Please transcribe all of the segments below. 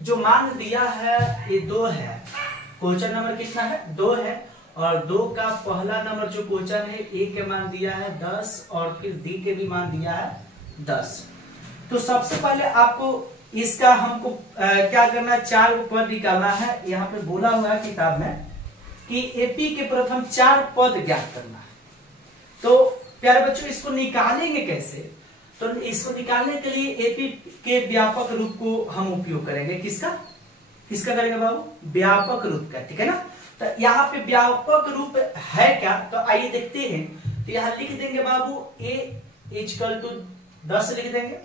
जो मान दिया है ये 2 है, क्वेश्चन नंबर कितना है 2 है, और 2 का पहला नंबर जो क्वेश्चन है ए के मान दिया है 10 और फिर डी के भी मान दिया है 10। तो सबसे पहले आपको इसका हमको क्या करना है, 4 पद निकालना है। यहाँ पे बोला हुआ है किताब में कि एपी के प्रथम 4 पद ज्ञात करना है। तो प्यारे बच्चों इसको निकालेंगे कैसे, तो इसको निकालने के लिए एपी के व्यापक रूप को हम उपयोग करेंगे। किसका करेंगे बाबू, व्यापक रूप का, ठीक है ना। तो यहाँ पे व्यापक रूप है क्या, तो आइए देखते हैं। तो यहाँ लिख देंगे बाबू a इक्वल टू 10 लिख देंगे,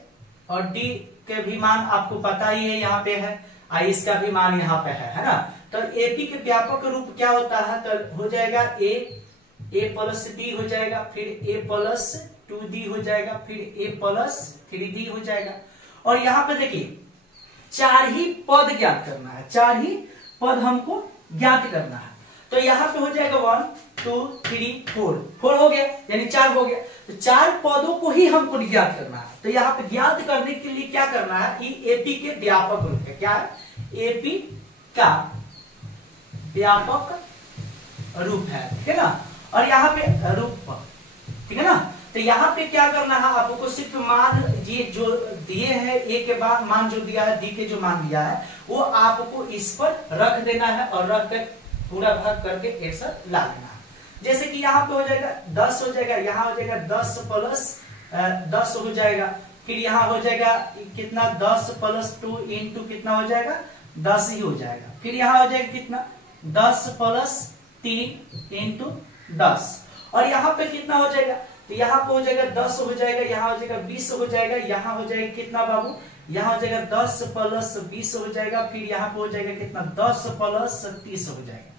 और d के भी मान आपको पता ही है यहाँ पे है, आई इसका भी मान यहाँ पे है ना। तो एपी के व्यापक रूप क्या होता है, तो हो जाएगा a प्लस d हो जाएगा, फिर a प्लस 2d हो जाएगा, फिर a प्लस 3d हो जाएगा। और यहाँ पे देखिए 4 ही पद ज्ञात करना है, 4 ही पद हमको ज्ञात करना है। तो यहाँ पे हो जाएगा 1 2 3 4 हो गया, यानी 4 हो गया। तो 4 पदों को ही हमको ज्ञात करना है। तो यहाँ पे ज्ञात करने के लिए क्या करना है, एपी के व्यापक रूप है, क्या है, एपी का व्यापक रूप है, ठीक है ना। और यहाँ पे रूप, ठीक है ना। तो यहाँ पे क्या करना है, आपको सिर्फ मान ये जो दिए हैं, ए के बाद मान जो दिया है, डी के जो मान दिया है, वो आपको इस पर रख देना है और रख कर पूरा भाग करके एक साथ ला देना है। जैसे कि यहाँ पे हो जाएगा 10 हो जाएगा, यहाँ हो जाएगा 10 प्लस 10 हो जाएगा, फिर यहाँ हो जाएगा कितना 10 प्लस 2 इंटू कितना हो जाएगा 10 ही हो जाएगा, फिर यहाँ हो जाएगा कितना 10 प्लस 3 इंटू 10, और यहाँ पे कितना हो जाएगा, तो यहाँ पे हो जाएगा 10 हो जाएगा, यहाँ हो जाएगा 20 हो जाएगा, यहाँ हो जाएगा कितना बाबू, यहाँ हो जाएगा 10 प्लस 20 हो जाएगा, फिर यहाँ पे हो जाएगा कितना 10 प्लस 30 हो जाएगा,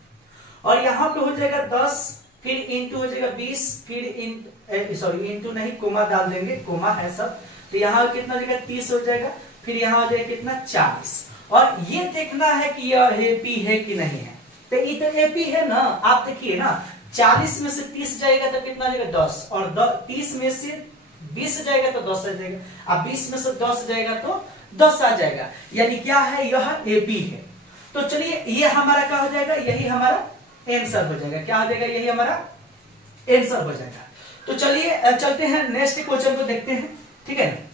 और यहाँ पे हो जाएगा 10 फिर इंटू हो जाएगा 20, फिर सॉरी इंटू नहीं कोमा डाल देंगे, कोमा है सब। तो यहाँ कितना हो जाएगा 30 हो जाएगा, फिर यहाँ हो जाएगा कितना 40, और ये देखना है कि यह एपी है कि नहीं है। तो ये तो एपी है ना, आप देखिए ना 40 में से 30 जाएगा तो कितना जाएगा 10, और 30 में से 20 जाएगा तो 10 आ जाएगा, अब 20 में से 10 जाएगा तो 10 आ जाएगा, यानी क्या है, यह एपी है। तो चलिए ये हमारा क्या हो जाएगा, यही हमारा आंसर हो जाएगा, क्या हो जाएगा, यही हमारा आंसर हो जाएगा। तो चलिए चलते हैं नेक्स्ट क्वेश्चन को देखते हैं, ठीक है।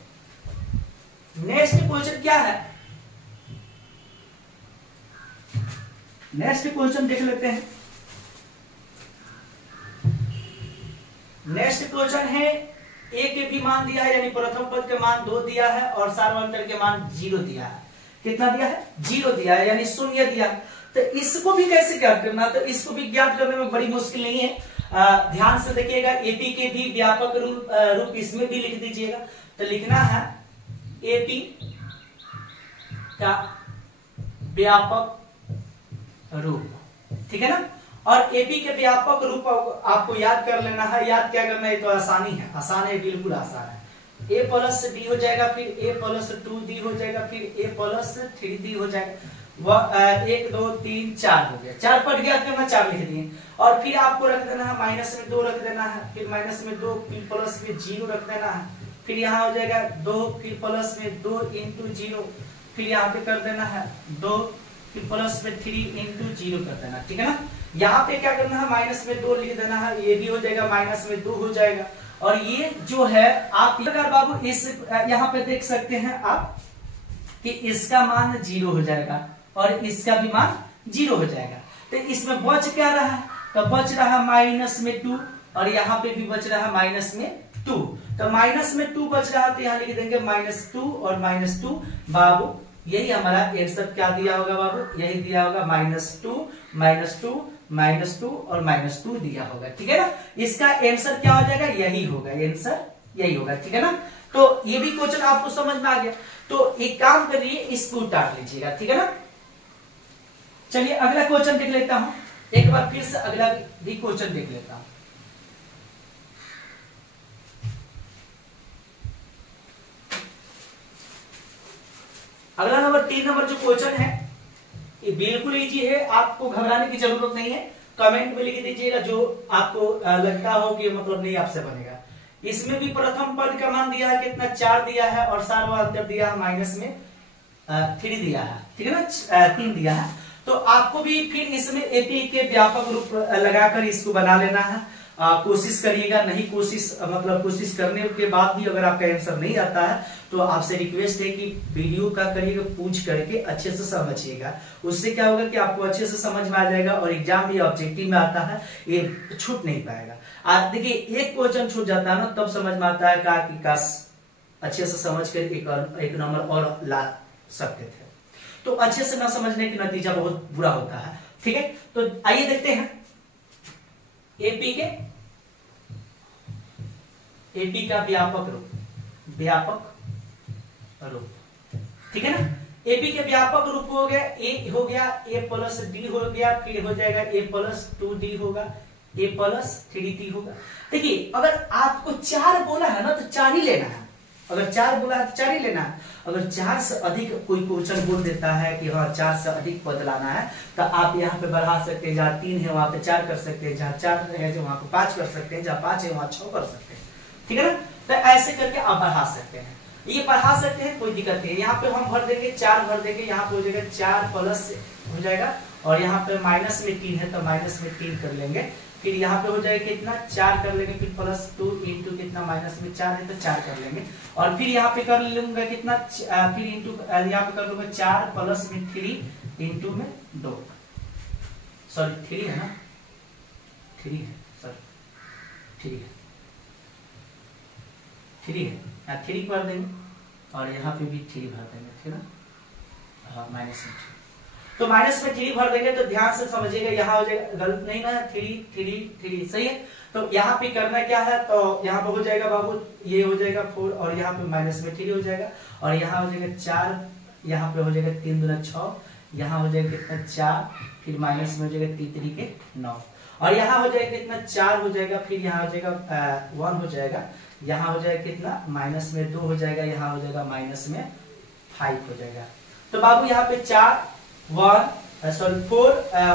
नेक्स्ट क्वेश्चन क्या है, नेक्स्ट क्वेश्चन देख लेते हैं। नेक्स्ट क्वेश्चन है ए के भी मान दिया है, यानी प्रथम पद के मान 2 दिया है, और सार्वंतर के मान 0 दिया है। कितना दिया है, 0 दिया है, यानी 0 दिया है। तो इसको भी कैसे ज्ञात करना, तो इसको भी ज्ञात करने में बड़ी मुश्किल नहीं है। ध्यान से देखिएगा, एपी के भी व्यापक रूप इसमें भी लिख दीजिएगा। तो लिखना है एपी का व्यापक रूप, ठीक है ना। और एपी के व्यापक रूप आपको याद कर लेना है। याद क्या करना है, तो आसानी है, आसान है, बिल्कुल आसान है। a प्लस डी हो जाएगा, फिर a प्लस 2d हो जाएगा, फिर a प्लस 3d हो जाएगा। 1 2 3 4 हो गया, 4 पर ज्ञात करना, 4 लिख दिए। और फिर आपको रख देना है माइनस में 2 रख देना है, फिर माइनस में 2, फिर प्लस में 0 रख देना है, फिर यहाँ हो जाएगा 2, फिर प्लस में 2 इंटू 0, फिर यहाँ पे कर देना है 2, फिर प्लस में 3 इंटू 0 कर देना, ठीक है ना। यहाँ पे क्या करना है, माइनस में 2 लिख देना है, ये भी हो जाएगा माइनस में 2 हो जाएगा। और ये जो है आप बाबू इस यहाँ पे देख सकते हैं आप कि इसका मान 0 हो जाएगा और इसका भी मान 0 हो जाएगा। तो इसमें बच क्या रहा है, तो बच रहा माइनस में 2, और यहाँ पे भी बच रहा माइनस में 2। तो माइनस में 2 बच रहा, तो यहाँ लिख देंगे -2 और -2। बाबू यही हमारा आंसर क्या दिया होगा बाबू, यही दिया होगा -2 -2 -2 और -2 दिया होगा, ठीक है ना। इसका आंसर क्या हो जाएगा, यही होगा, आंसर यही होगा, ठीक है ना। तो ये भी क्वेश्चन आपको समझ में आ गया। तो एक काम करिए, इसको उतार लीजिएगा, ठीक है ना। चलिए अगला क्वेश्चन देख लेता हूं, एक बार फिर से अगला भी क्वेश्चन देख लेता हूं। अगला नंबर 3 नंबर जो क्वेश्चन है ये बिल्कुल इजी है, आपको घबराने की जरूरत नहीं है। कमेंट में लिख दीजिएगा जो आपको लगता हो कि मतलब नहीं आपसे बनेगा। इसमें भी प्रथम पद का मान दिया है कितना, 4 दिया है, और सार्वधातुक दिया है माइनस में 3 दिया है, ठीक है ना, 3 दिया है। तो आपको भी फिर इसमें एपी के व्यापक रूप लगाकर इसको बना लेना है। कोशिश करिएगा, नहीं कोशिश करने के बाद भी अगर आपका आंसर नहीं आता है तो आपसे रिक्वेस्ट है कि वीडियो का करिएगा, पूछ करके अच्छे से समझिएगा। उससे क्या होगा कि आपको अच्छे से समझ में आ जाएगा और एग्जाम भी ऑब्जेक्टिव में आता है, ये छूट नहीं पाएगा। आज देखिए एक क्वेश्चन छूट जाता है ना, तब समझ में आता है कि काश अच्छे से समझ कर एक नंबर और ला सकते थे। तो अच्छे से ना समझने के नतीजा बहुत बुरा होता है, ठीक है। तो आइए देखते हैं एपी का व्यापक रूप, ठीक है ना। एपी के व्यापक रूप हो गया, ए हो गया ए प्लस डी हो गया, फिर हो जाएगा ए प्लस 2d होगा, ए प्लस 3d होगा। देखिए अगर आपको 4 बोला है ना तो 4 ही लेना है, अगर 4 बोला है तो 4 ही लेना है। अगर 4 से अधिक कोई क्वेश्चन बोल देता है कि हाँ 4 से अधिक पद लाना है, तो आप यहाँ पे बढ़ा सकते हैं, जहाँ 3 है वहां पे 4 कर सकते हैं, जहाँ 4 है वहां पे 5 कर सकते हैं, जहाँ 5 है वहां 6 कर सकते हैं, ठीक है ना। तो ऐसे करके आप बढ़ा सकते हैं, ये बढ़ा सकते हैं, कोई दिक्कत नहीं है। यहाँ पे हम भर देंगे 4 भर देंगे, यहाँ पे हो जाएगा 4 प्लस हो जाएगा, और यहाँ पे माइनस में 3 है तो माइनस में 3 कर लेंगे, फिर यहाँ पे हो जाएगा कितना 4 कर लेंगे, फिर प्लस 2 इंटू कितना माइनस में 4 है तो 4 कर लेंगे, और फिर यहाँ पे कर लूंगा कितना फिर इंटू यहाँ पे कर लूंगा 4 प्लस में 3 इंटू में 2, सॉरी 3 है ना, 3 है, सॉरी 3 है, 3 है, यहाँ 3 कर देंगे और यहाँ पे भी 3 भर देंगे, ठीक है ना। हाँ माइनस में 3, तो माइनस में 3 भर देंगे तो ध्यान से समझिएगा, यहाँ हो जाएगा गलत नहीं ना, 3 सही है। तो यहाँ पे करना क्या है, तो यहाँ पे हो जाएगा बाबू, ये हो जाएगा 4 और यहाँ पे माइनस में 3 हो जाएगा, और यहाँ हो जाएगा 4, यहाँ पे हो जाएगा 3 दूना 6, यहाँ हो जाएगा कितना 4, फिर माइनस में हो जाएगा 3 के 9, और यहाँ हो जाएगा कितना 4 हो जाएगा, फिर यहाँ हो जाएगा 1 हो जाएगा, यहाँ हो जाएगा कितना माइनस में 2 हो जाएगा, यहाँ हो जाएगा माइनस में 5 हो जाएगा। तो बाबू यहाँ पे 4 4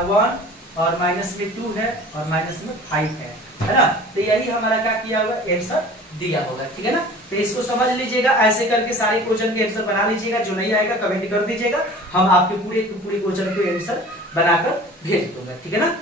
1 और माइनस में 2 है और माइनस में 5 है ना। तो यही हमारा क्या किया होगा, आंसर दिया होगा, ठीक है ना। तो इसको समझ लीजिएगा, ऐसे करके सारे क्वेश्चन के आंसर बना लीजिएगा। जो नहीं आएगा कमेंट कर दीजिएगा, हम आपके पूरे क्वेश्चन के आंसर बनाकर भेज दूंगा, ठीक है ना।